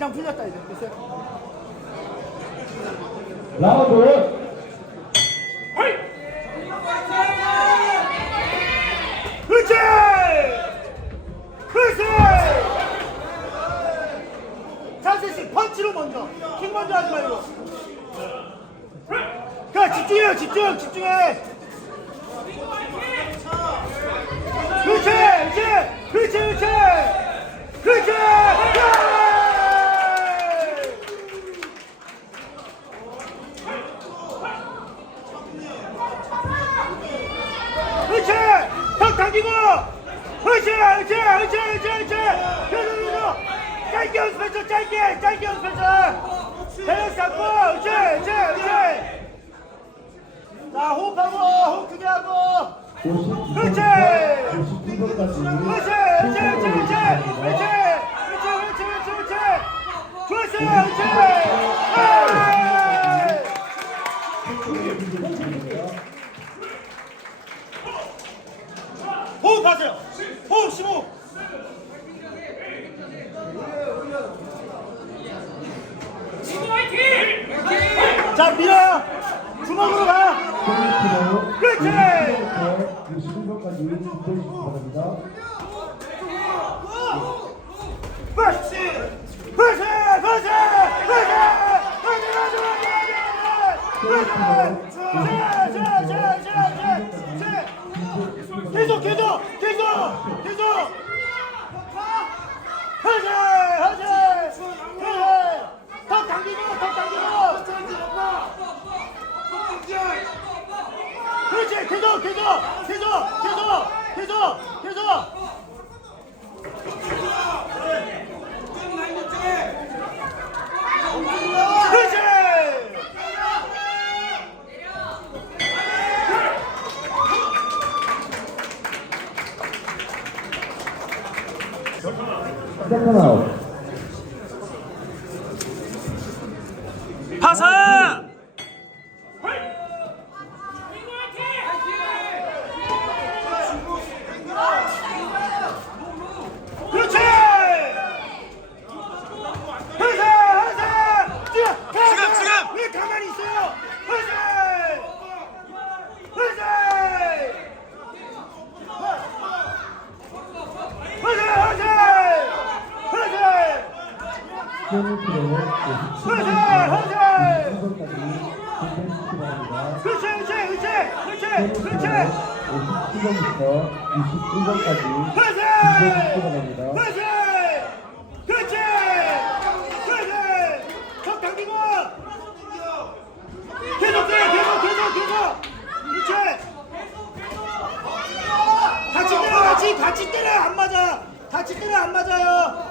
긴장 풀렸다 이제. 됐어요. 라운드. 그렇지! 그렇지! 자세씨 펀치로 먼저. 킥 먼저 하지 말고. 그래 집중해 집중 집중해. 그렇지! 그렇지! 그렇지! 그렇지! 그렇지! 그래서 짧게 연습했어! 짧게! 짧게 연습했어! 밸런스 잡고! 그렇지! 그렇지! 그렇지! 자 호흡하고 호흡 크게 하고 52번, 그렇지! 52번까지 그렇지! 그렇지! 그렇지! 그렇지! 그렇지! 그렇지! 그렇지! 그렇지! 그렇지! 그렇지! 그렇지! 호흡 하세요. 호흡 심호흡. 자 밀어. 주먹으로 가. 그렇지. 61번까지 보여주시기 바랍니다. 그렇지. 그렇지. 그렇지. 그렇지. 그렇지. 그렇지. 계속 계속 하지 하지 하지 더 당기고 더 당기고 그렇지 계속 계속 계속 계속 계속 계속 세컨 아웃. 파사! 그렇지 그렇지 그렇지 지금 지금! 왜 가만히 있어요 그렇지 그렇지 그렇지 그렇지 그렇지 그렇지 52번까지 보여주시기 바랍니다. 그렇지. 그렇지 그렇지 그렇지 그렇지 57번부터 61번까지. 그렇지 보여주시기 바랍니다. 그렇지 그렇지 그렇지. 턱 당기고. 계속 때려 계속 계속 계속. 그렇지. 같이 때려 같이 같이 때려 안 맞아. 같이 때려 안 맞아요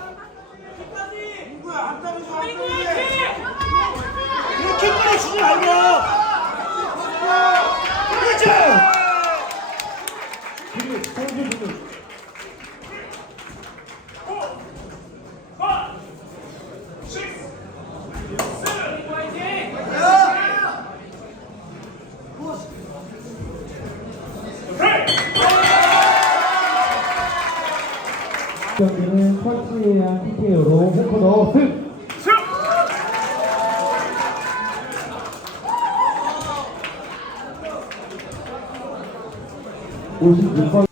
경기는 펀치한 TKO로 홍코너 흑! 오십육 번